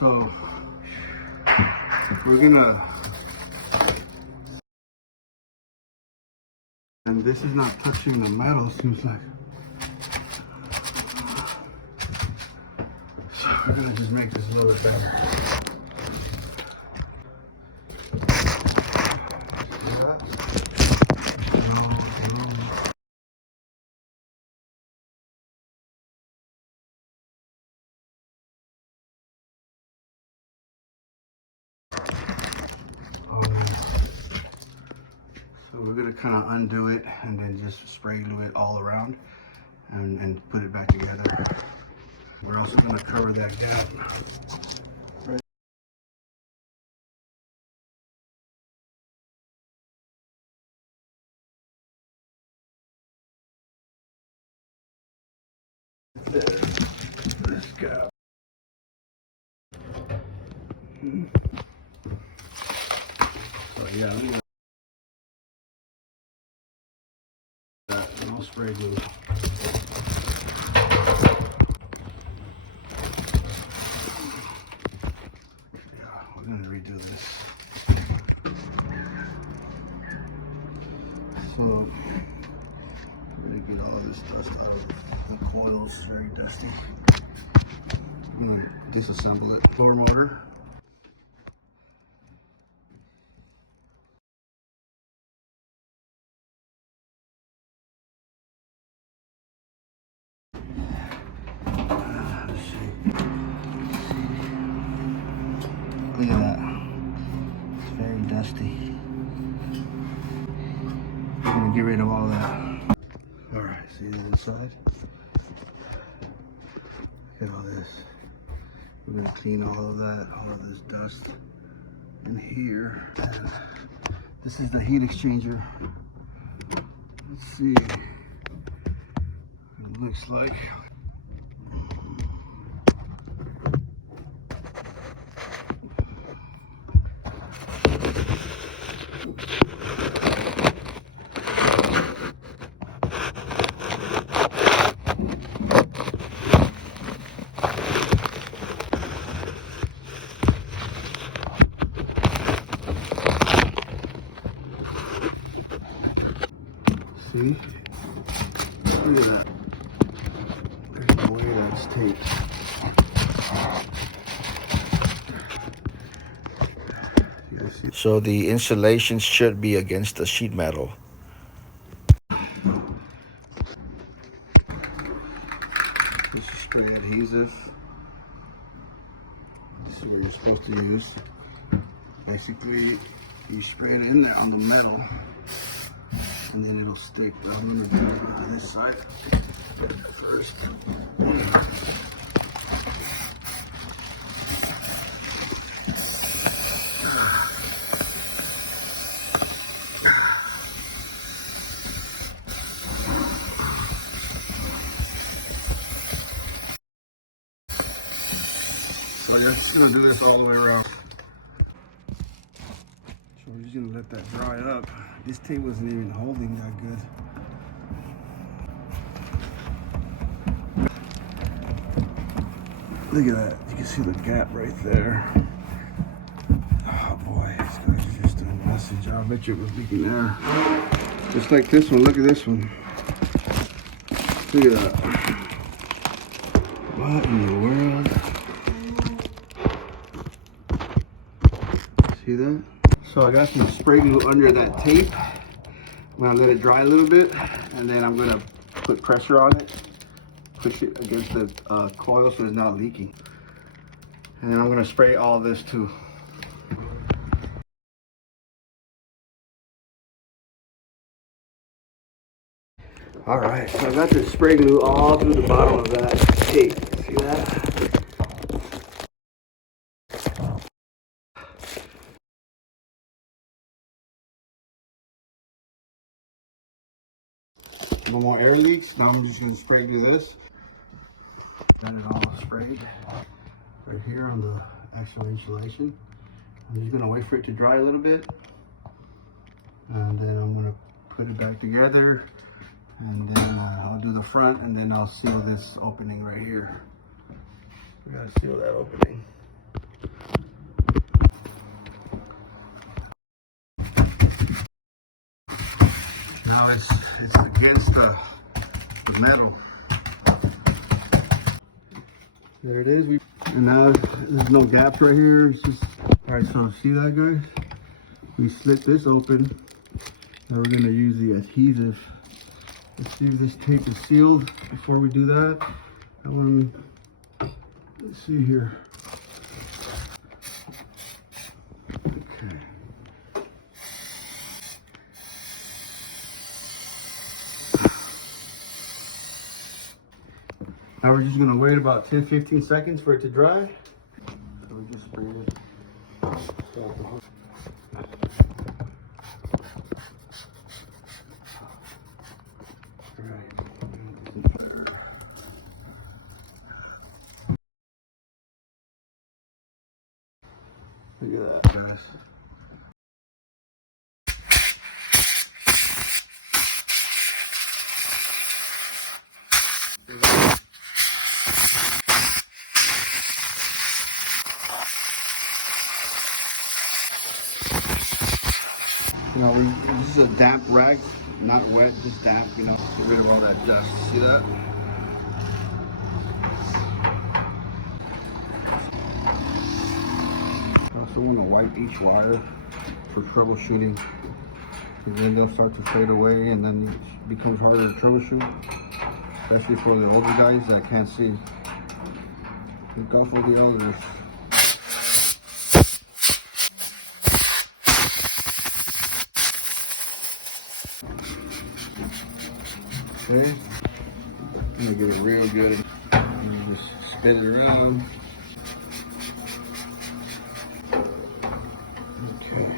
So we're gonna, and this is not touching the metal, seems like. So we're gonna just make this a little bit better. So we're gonna kind of undo it and then just spray glue it all around and put it back together. We're also gonna cover that gap. Right. This gap. So yeah, no spray glue. Yeah, we're gonna redo this. So really get all this dust out of the coils. Very dusty. I'm gonna disassemble it. Blower motor. Look at that. It's very dusty. I'm gonna get rid of all that. Alright, see the inside? Look at all this. We're gonna clean all of that, all of this dust in here. And this is the heat exchanger. Let's see. It looks like. See? Look at that. There's no way that's taped. So the insulation should be against the sheet metal. This is spray adhesive. This is what you're supposed to use. Basically, you spray it in there on the metal, and then it'll stick. But I'm gonna do it on this side first. So I'm just gonna do this all the way around. So we're just gonna let that dry up. This tape wasn't even holding that good. Look at that. You can see the gap right there. Oh boy, these guys are just doing a nasty job. I bet you it was leaking air. Just like this one. Look at this one. Look at that. What in the world? See that? So I got some spray glue under that tape. I'm gonna let it dry a little bit, and then I'm gonna put pressure on it, push it against the coil so it's not leaking. And then I'm gonna spray all this too. All right, so I got this spray glue all through the bottom of that tape. See that? No more air leaks. Now I'm just going to spray glue this. Got it all sprayed right here on the actual insulation. I'm just going to wait for it to dry a little bit, and then I'm going to put it back together, and then I'll do the front, and then I'll seal this opening right here. We got to seal that opening. it's against the metal. There it is. And now there's no gaps right here. It's just, all right, so see that, guys? We slit this open. Now we're gonna use the adhesive. Let's see if this tape is sealed before we do that. Let's see here. Okay. Now we're just gonna wait about 10-15 seconds for it to dry. So we just spray it. Look at that, guys. You know, this is a damp rag, not wet, just damp, you know, get rid of all that dust. See that? Also want to wipe each wire for troubleshooting, because then they'll start to fade away and then it becomes harder to troubleshoot, especially for the older guys that can't see. Look out for the elders. Okay, I'm gonna get it real good. And just spin it around. Okay.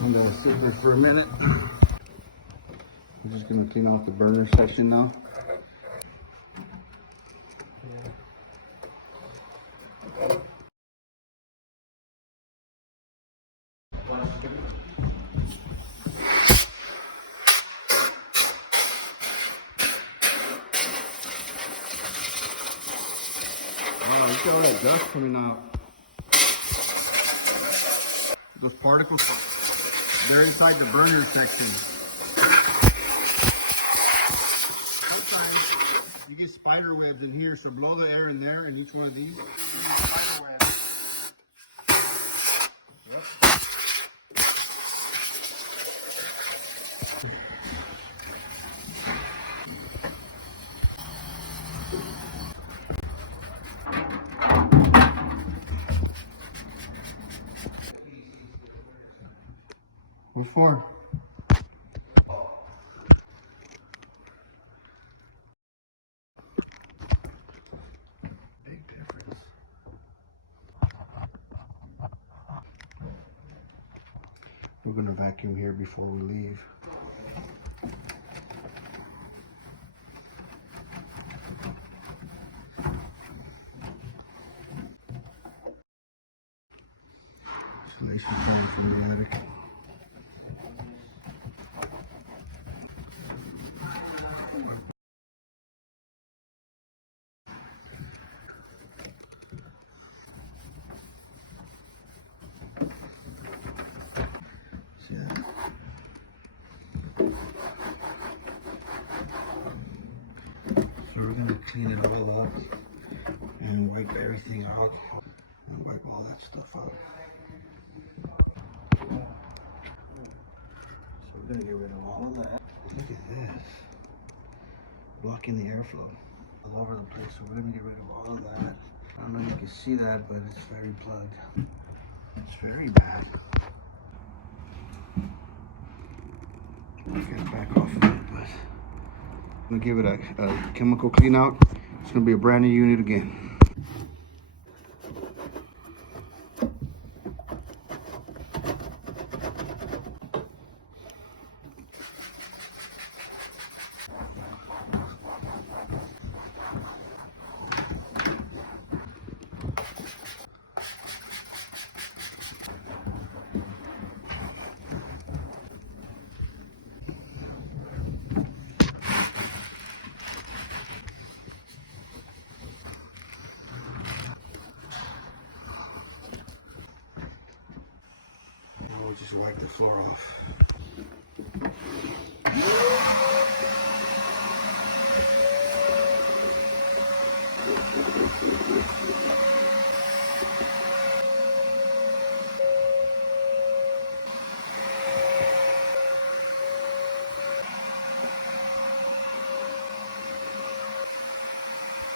I'm gonna sit there for a minute. I'm just gonna clean off the burner section now. Wow, look at all that dust coming out. Those particles, they're inside the burner section. Sometimes you get spider webs in here, so blow the air in there in each one of these. Spider webs. Yep. What for? Big difference. We're gonna vacuum here before we leave. Insulation fan from the attic. See that? So we're gonna clean it all up and wipe everything out and wipe all that stuff out. So we're gonna get rid of all of that. Look at this. Blocking the airflow all over the place. So we're gonna get rid of all of that. I don't know if you can see that, but it's very plugged. It's very bad. Get back off of it, but I'm gonna give it a chemical clean out. It's gonna be a brand new unit again. just wipe the floor off.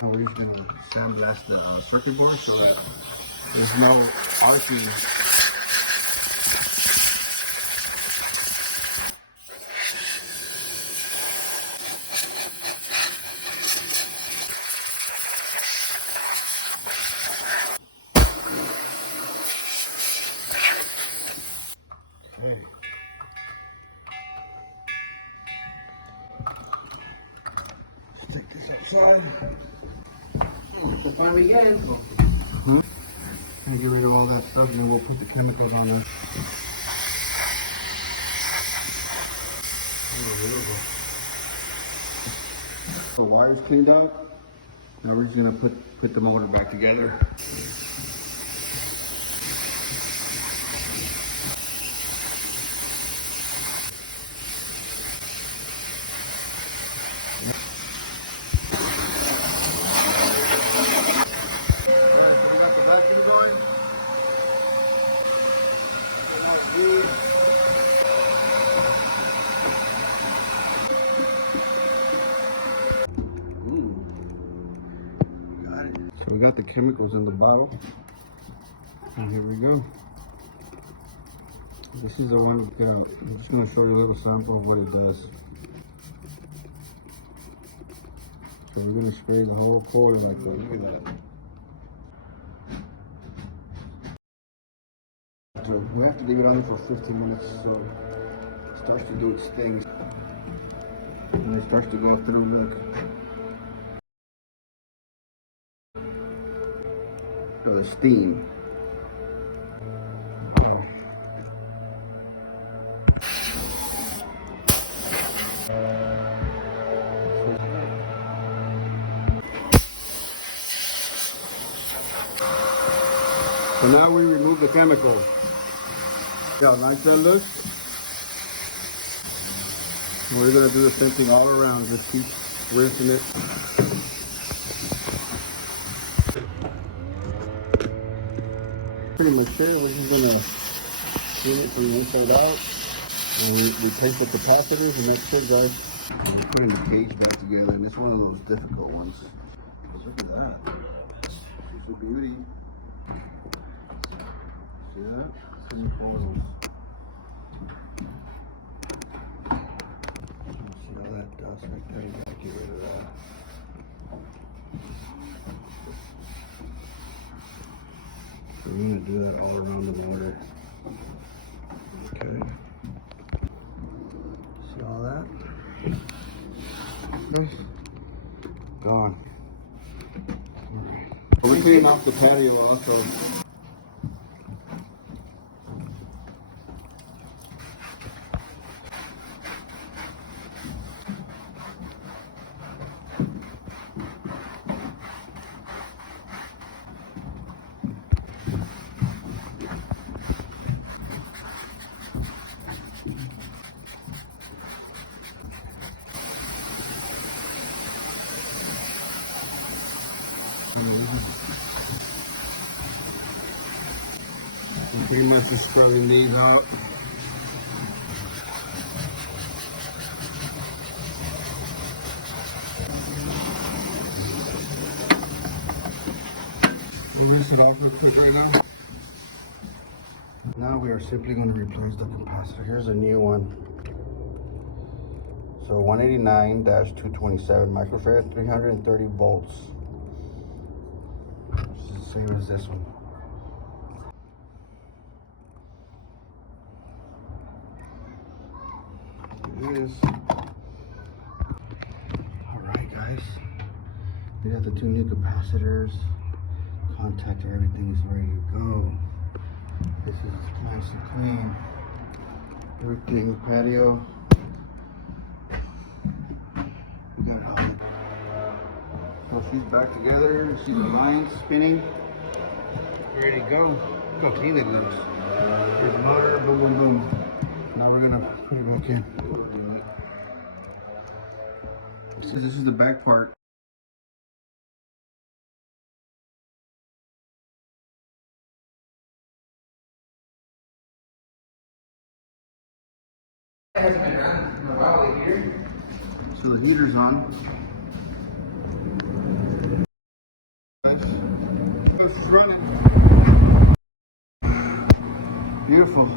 Now we're just going to sandblast the circuit board so that there's no arcing. Okay. Let's take this outside. The fun again. Gonna get rid of all that stuff and then we'll put the chemicals on there. The wire's cleaned out. Now we're just gonna put the motor back together. So we got the chemicals in the bottle, and here we go. This is the one. I'm just going to show you a little sample of what it does. So we're going to spray the whole coating like that. Look at that. So we have to leave it on for 15 minutes so it starts to do its thing. And it starts to go through, look. So the steam. So now we remove the chemicals. Yeah, like that looks. We're gonna do the same thing all around. Just keep rinsing it. Pretty much here, we're just gonna clean it from the inside out. And we take the capacitors and make sure, guys. We're putting the cage back together, and it's one of those difficult ones. Look at that. It's a beauty. See that? See how that dust right there? You gotta get rid of that. So we're gonna do that all around the motor. Okay. See all that? Okay. Gone. Alright. Well, we cleaned off the patio also. Pretty much just scrubbing these out. We'll rinse it off real quick right now. Now we are simply going to replace the capacitor. Here's a new one. So 189-227 microfarad, 330 volts. It's the same as this one. It is. Alright guys, we got the two new capacitors, contactor, everything is ready to go. This is nice and clean. Everything, the patio. We got it all. So she's back together, she's the lines spinning. Ready to go. Look how clean it is. Here's the motor, boom, boom, boom. Now we're gonna put it back in. So this is the back part. It hasn't been around in a while, the heater. So the heater's on. It's running. Beautiful.